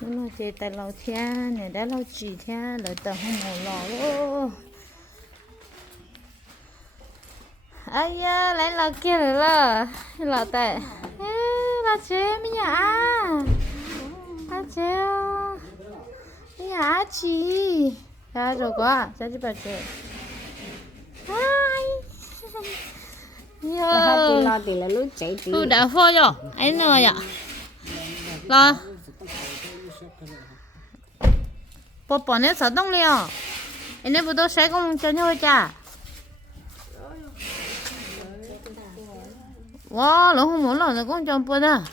nó nó chơi tại lâu thia này đã lâu chỉ thia lại tao không một lò ai ya lấy lò kia rồi lò lò tại lò chế mi nhà lò chế mi nhà chị ra rồi quá ra đi bà chế ai Hai yo tỷ lo tỷ là lúc chạy tỷ. Ừ đã phô rồi, anh rồi ạ. Lo. Bỏ bỏ nét sợ đông liền. Anh em bữa đó sẽ công cho nhau cha. Wow, lỗ không muốn làm nó cũng chồng bữa đó. À?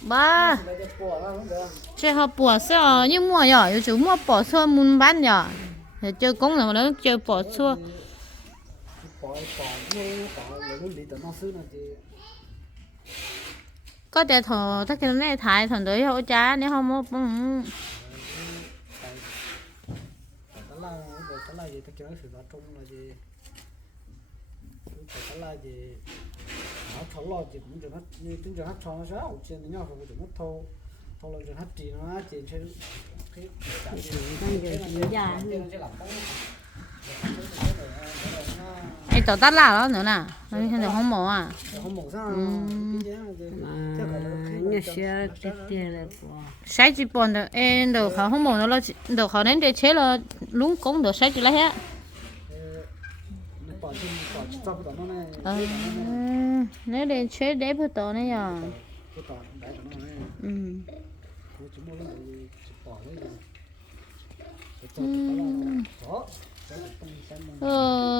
Ba, chơi họ bỏ xe nhưng mua nhỏ chú mua bỏ xe muốn bán nhỏ chơi công là nó chơi bỏ xe có thể thọ tất cả này thải thằng đấy hỗ trợ nếu không thọ lo gì cũng cho thọ nó sao trên nhau không cho nó thọ thọ là cho nó chỉ nó chỉ trên cái cái cái cái cái cái làm ai tao tắt là đó nữa nè nó hiện tại không mổ à không một sao cái Mà nhà xe tết tết là bỏ. sai chỉ bọn được em đầu họ không mổ nó là đầu họ đến để chế là lúng cũng được sai chỉ lấy hết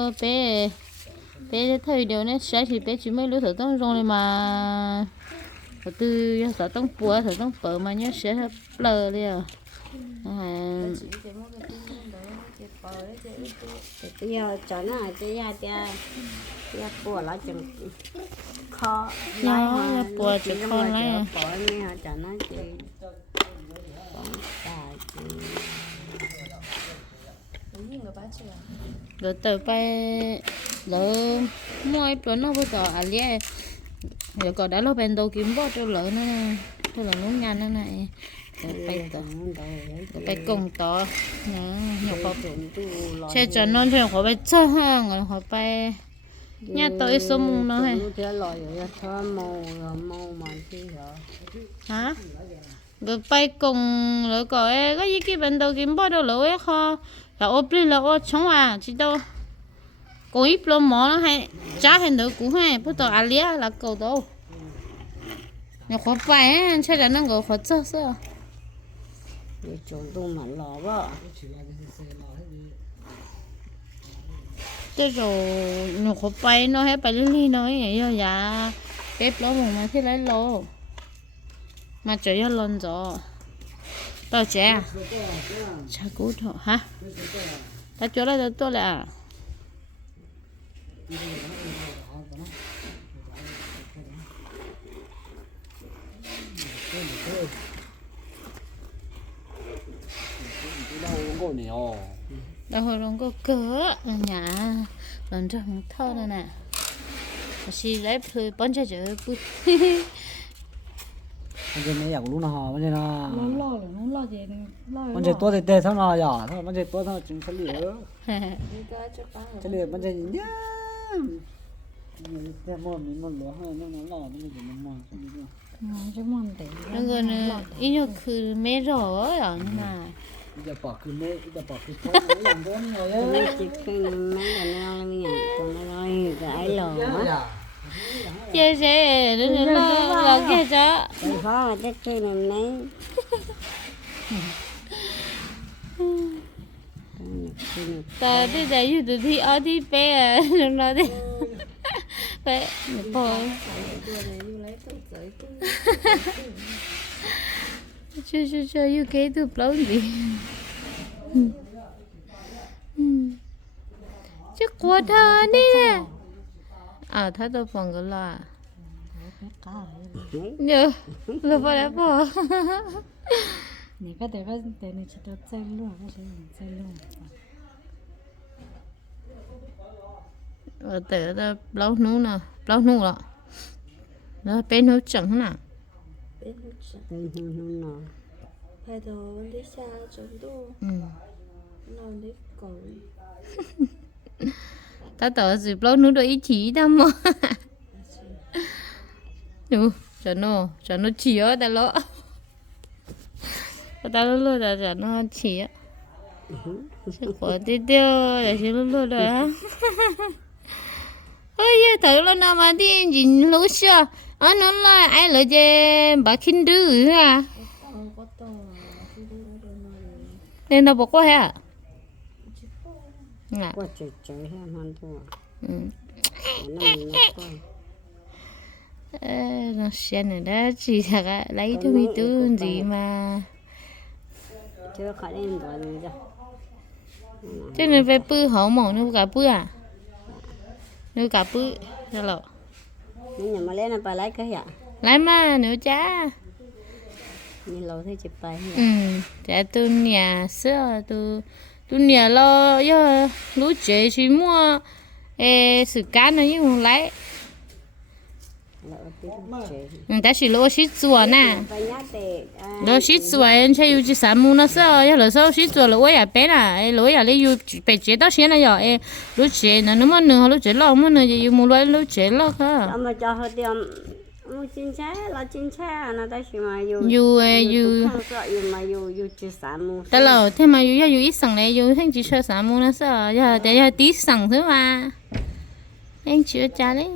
nó bỏ trên bỏ cho cái nó này ờ nếu để chế để bữa tổ này à cái tỏ đại nó này ừ cái chúng nó là bỏ đấy rồi cái tỏ nó đó ờ bé bé thấy điều này sai thì bé chỉ mấy lứa thử tông rồi mà từ từ thử tông bùa thử tông bờ mà nhớ sẽ lờ đi à à Bây giờ cho nó cái ya tia ya bỏ lá chừng kho. Nhớ, ya bỏ chừng kho lấy. Bỏ nghe họ cho nó chị. Rồi từ bay lỡ mỗi bữa nó bây giờ à lẽ rồi còn đã lúc bên đầu kiếm bó cho lỡ nữa nè. Cho lỡ nó nhăn nữa này rồi bay tờ. Rồi bay cùng tờ nhiều khó chơi cho nó thì khó bay chơi ha rồi khó bay nhà tôi số mùng nó hay rồi rồi hả? Rồi bay cùng rồi có ấy cái gì cái bên đầu kiếm bó đâu lỡ ấy kho. Là ốp đi là ốp chống à chỉ đâu? Cô ít lo mỏ nó hay trả hình được cũng hay bắt đầu alia là cầu đâu. Nhà khó phải á chơi là nó có khó chơi sao Để trốn tung mà lò vợ. thế rồi nhà khó phải nó hay phải đi nó ấy vậy dạ. Bếp mùng mà thế lấy lo mà chơi cho lần rồi tao trẻ chả cú thôi hả ta chỗ đây tôi là đâu hồi luôn có cỡ nhà lần không thơ nữa nè xí lấy thôi bón cho chữ bút bây giờ mấy giặc lúc nào bây giờ nó Nó rồi, nó lo gì lo bây giờ tôi thì tê sao nào giờ thôi bây giờ tôi sao chúng sẽ lửa. Sẽ lửa bây giờ nhá. Cái món mình món lửa hơi nó nó lò. bây giờ mình món cái gì chứ mòn เจ๊เจ๊เดี๋ยวเราเราแค่จะพ่อจะเจ๊หนึ่งไหมตอนที่จะอยู่ตัวที่อ้อที่เป๊ะเราได้เป๊ะพอช่วยช่วยช่วยยู่ค่ตัวลาดิจะกลัวเธอนี่แ à thấy tôi phần cái là nhớ là bỏ đã bỏ. Này thể có thể này chỉ được chơi luôn có thể chơi luôn. Ở từ đó lâu nú nè lâu nú rồi nó bên nó chẳng nè. Bên chả Ừ, ừ, ừ, ừ. phải đồ đi xa chúng tôi ừ. Nó đi cầu ta tỏ gì lâu nú đôi ý chí đâu mà. Ừ cho nó cho nó chỉ ở đây lo. Ta lo lo là cho nó chỉ á. Sẽ có tí tiêu để chỉ lo lo rồi á. Ôi giờ thử lo nào mà đi nhìn lúa chưa? Anh nói là ai lợi cho bà kinh đứ à ờ ở nên nó bỏ qua hả ngạ qua chơi chơi ha hoàn toàn ừ. nó xem này đó chỉ là lấy thứ mi tư gì mà. Chưa khỏi lên rồi nữa rồi cho nên phải bự hậu mỏng nó cả bự à? Nó cả bự. Rồi lộ. Nhưng mà lên là bà lấy cái ạ? Lấy mà nếu cha. Nhìn lâu thế chụp bài ừ. cha tu nhà xưa tu tu nhà lo yo lú chế chỉ mua, ê sự cá nó nhưng không lấy. Ta chỉ lúa xí chùa nè. Phải nhát xí chùa em chơi yêu chỉ sản mua nó sao ya lúa sao xí chùa lúa ya à, bé nè ê lúa ya à, lấy yêu bé chế đó xí nè giờ ê lúa chế nè, nó mà nửa lúa chế lo mà nửa yêu mua lúa lúa chế lo cơ cho mà cho họ tiệm mua chín trái là chín trái nó ta chỉ mà yêu yêu ê yêu không sợ yêu mà yêu yêu chỉ sản mua đó là thế mà yêu yêu ít sẵn này yêu thanh chỉ chơi sản mua nó sao ya để ya tí sẵn thôi mà. Anh chưa trả đấy.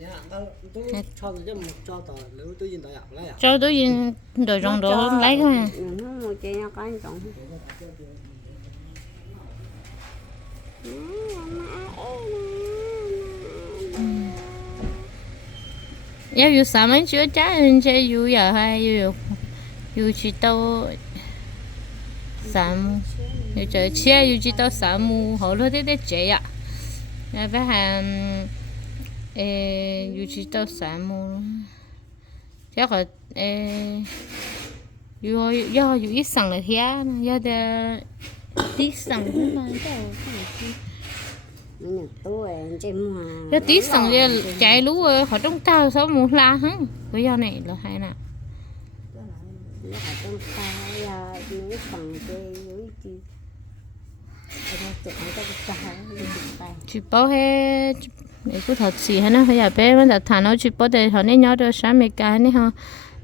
Dạ, tao tôi cho nó cho một cho tờ nếu tôi nhìn tao lấy à. Cho tôi nhìn đồ rong đồ lấy coi à nó mua chơi nó có anh trọng ya yêu sản mấy chưa trả anh chơi yêu giờ hay yêu yêu chỉ tao sản yêu chơi chia yêu chỉ tao sản mua họ lo thế thế chế à ya phải hàng ê yêu chỉ tao sản mua chắc là ê yêu yêu yêu ít sẵn là thế yêu để tí sẵn thôi mà đâu nó nhận tôi chơi mua cái tí sẵn ra chạy lú rồi họ trong tao sao mua la hả bây giờ này là hay nè nó phải trong tay ya những phần chơi những gì nó chụp nó cho cái tay nó chụp tay chỉ bảo hết để cứ thật gì hết nó? Bây giờ bé vẫn thật thà nó chỉ bảo để họ nên nhớ được sáng mấy cái này ha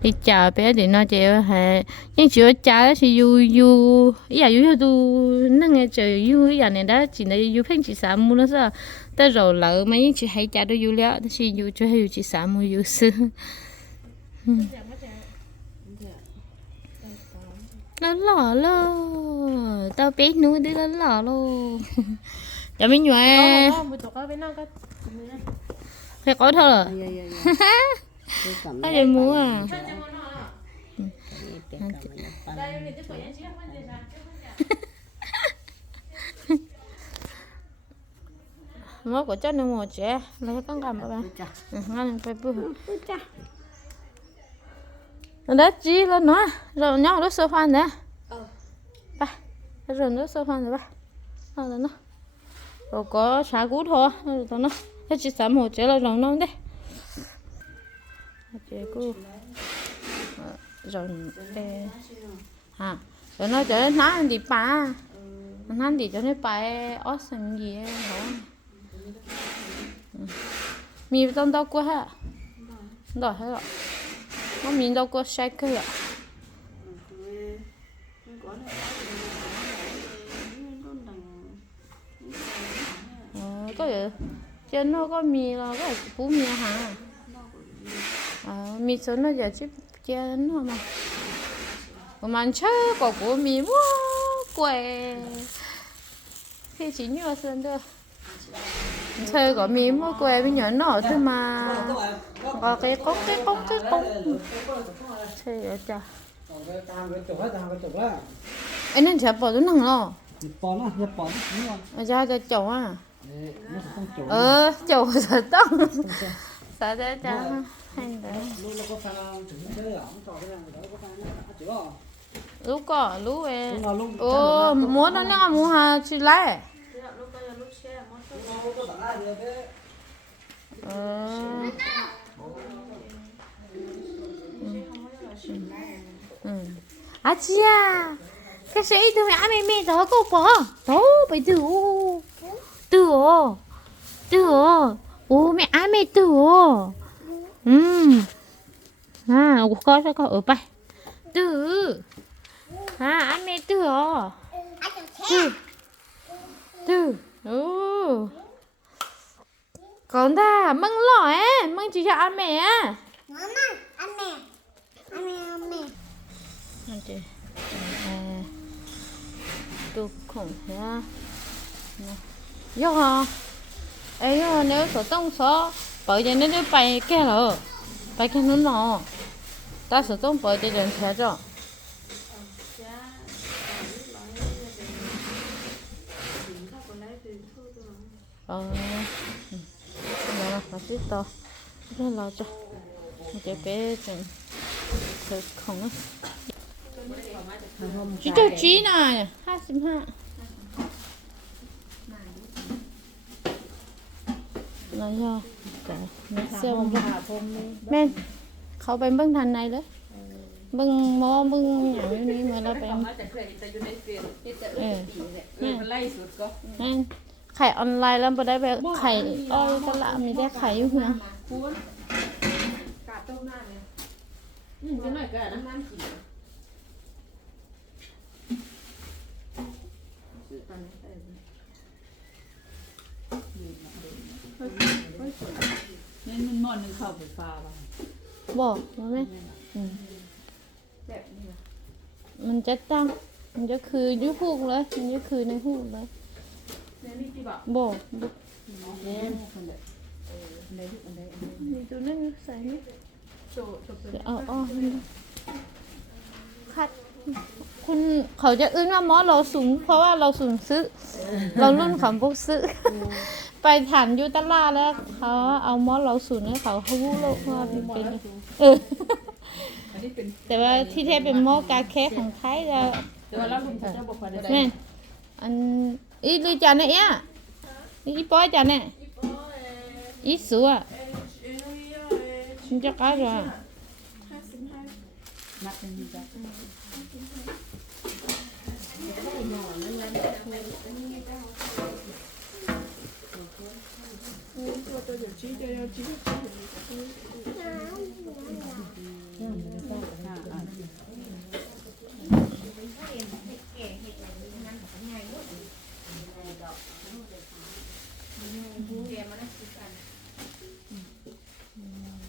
đi bé thì nó chỉ là nhưng có chào thì yêu yêu ý là yêu tu nó nghe trời yêu ý là này đó chỉ là yêu phèn chỉ sáng mua nó sao tới rồi lỡ mấy những chị hay chào được yêu liệu thì yêu cho hay yêu chỉ sáng mua yêu sư. Nó lỏ tao bé nuôi đi nó lỏ luôn giờ mình nhồi phải có thôi rồi yeah tôi cầm ai đi mua à? mua của cho nó mua trẻ. Lấy con cầm các bạn. ừ, ngon phải bự. Đã chi lên nó. Rồi nhau nó sơ phan nè Ờ. ba rồi nó sơ phan rồi ba. Rồi nó. Rồi có xả cút thôi rồi nó chỉ xả một chế là rồi nó đấy chế cô ờ, rồi, ê. À rồi nó cho nó ăn đi ba. Nó ăn đi cho nó ba ở sân gì ấy hả? Ừ. Mì tông đâu quá hả rồi, hết rồi nó mì đâu có sai cái rồi có gì? Trên nó có mì là có phú mì hả? Mì sớm nó giờ chứ trên nó mà còn mà chơi có của mì mua quẻ thì chỉ như là sơn thôi. Chơi có mì mua quẻ bây giờ nó thôi mà. Có cái cốc cái cốc cái cốc. Chơi ở chả anh nên chả bỏ túi nằng lo nhật bản đúng không ở ra cho chồng à? Nó sẽ ờ chồng sợ tông cha hay đấy lúc có lúc về. Ô muốn nó nhau muốn hà chỉ lại ờ. ừ. à chị à cái sĩ tôi mẹ mẹ mẹ đó cô bỏ. Đó bây giờ từ từ ô mẹ mẹ từ ô 음. à ô có sao có ở bay từ à ai mẹ từ ô từ từ ô còn ta măng lọ á măng chỉ cho ăn mẹ á Mama, ame. Ame, ame. Nanti. Eh, tu khủng ha. Yo ha. Ê yo nếu số tông số bởi vì nó đi bay cái rồi. Bay cái nó nọ. Ta sở tông bởi vì人才着。ờ ừ. Đó là phải biết to rất là cho cái bé chẳng thật không á chỉ cho chí này hai mươi hai là do cái nó xem ra men เขาไปเบิ้งทันในเลยเบิ้งหมอเบิ้งอย่างนี้มาแล้วไปมาแต่เคยแต่อยู่ในเฟซที่จะเออปีเนี่ยเออมันไล่สุดก็นั่นไข่ออนไลน์แล้วไปได้แบบไข่อ้อยก็ละมีได้ไข่อยู่เฮียคุณกาดต้มหน้าเนี่ยอืมจะหน่อยก็น้ำน้ำกินซื้อตอนนี้เออ นี่มันมอนหนึ่งเข้าไฟฟ้าป่ะบอกมาไหมอืมแบบนี้นะมันจะตั้ง มันจะคือยุหูกเลย มันจะคือในหูกเลยเนี่ยนี่ที่บอกบอกบอกเนี่ยคนเดียวเอออันใดอันใดอันใดมีตัวนั้นใส่นี่โชว์โชว์เป็นเดี๋ยอาเอ๋อคัด คุณเขาจะอื้นว่าหมอเราสูง เพราะว่าเราสูงซื้อ เรารุ่นขำพวกซื้ออไปฐานอยูตลาดแล้วเขาเอาหมอเราสูงให้เขาเขาวู้โลกว่าเป็นเป็นเอออันนี้เป็นแต่ว่าที่แท้เป็นหมอกาแคของไทยแล้วแต่ว่าเราคุณเจ้าบอกว่าได้แม่นอันอีลือจานเนี่ยอะอีป้อยจานเนี่ยอีสัวฉันจะก้าวจ้ะนักเป็นดีจ้ะ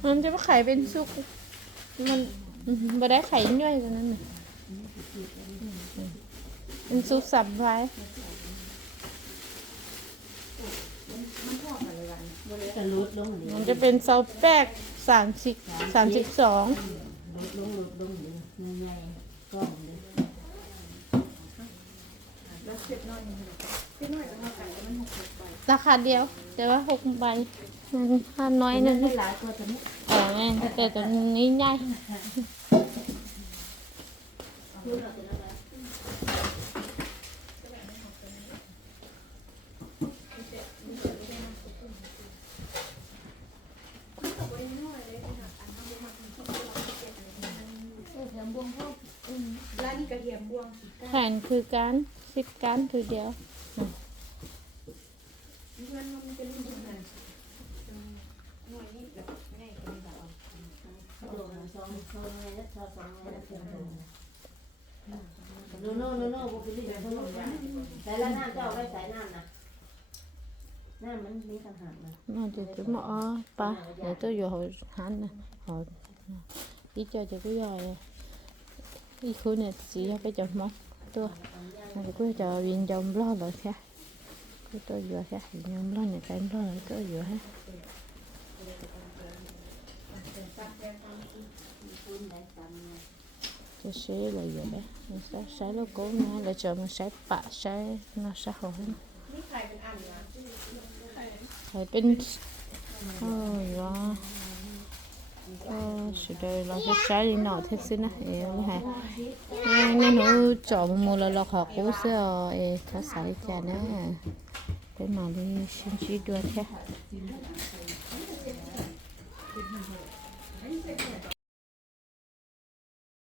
มันจะมาไข่เป็นซุก มันไม่ได้ไข่ย่อยกันนั่นน่ะ เป็นซุปสับไว้จะลุดลงมันจะเป็นเซาแป้กสามสิบสามสิบสองลุดลงลุดลงเลยใหญ่ๆก้องเลยราคาเดียว แต่ว่าหกใบมันห้าน้อยนึงไม่หลายตัวจะไม่เออแม่นแต่ตัวนี้ใหญ่ แผ่นคือการสิบกานคือเดียวโนโนโนโนบุฟเฟ่ต์แบบโนโนใส่ะน้ำเจ้าไว้ใส่น้ำนะน่าจะจุดหมอปะเดี๋ยวตัวอยู่หอหันนะหออีเจะจะก็ย่อยอีคุณเนี่ยสีไปจับมัด tua cứ chờ viên dòng lo rồi xe cứ tôi vừa xe viên dòng lo này cái lo này tôi vừa hết cho xe là vừa bé mình sẽ sẽ nó cố nha, để chờ mình sẽ bả sẽ nó sẽ hồi hết thầy bên oh rồi ờ sự đời là cái trái đi nọ thế xin á ê ông hả nên nó chọn một là lọc học cũ xưa ê khá sai cha nữa cái mà đi xin chỉ đua thế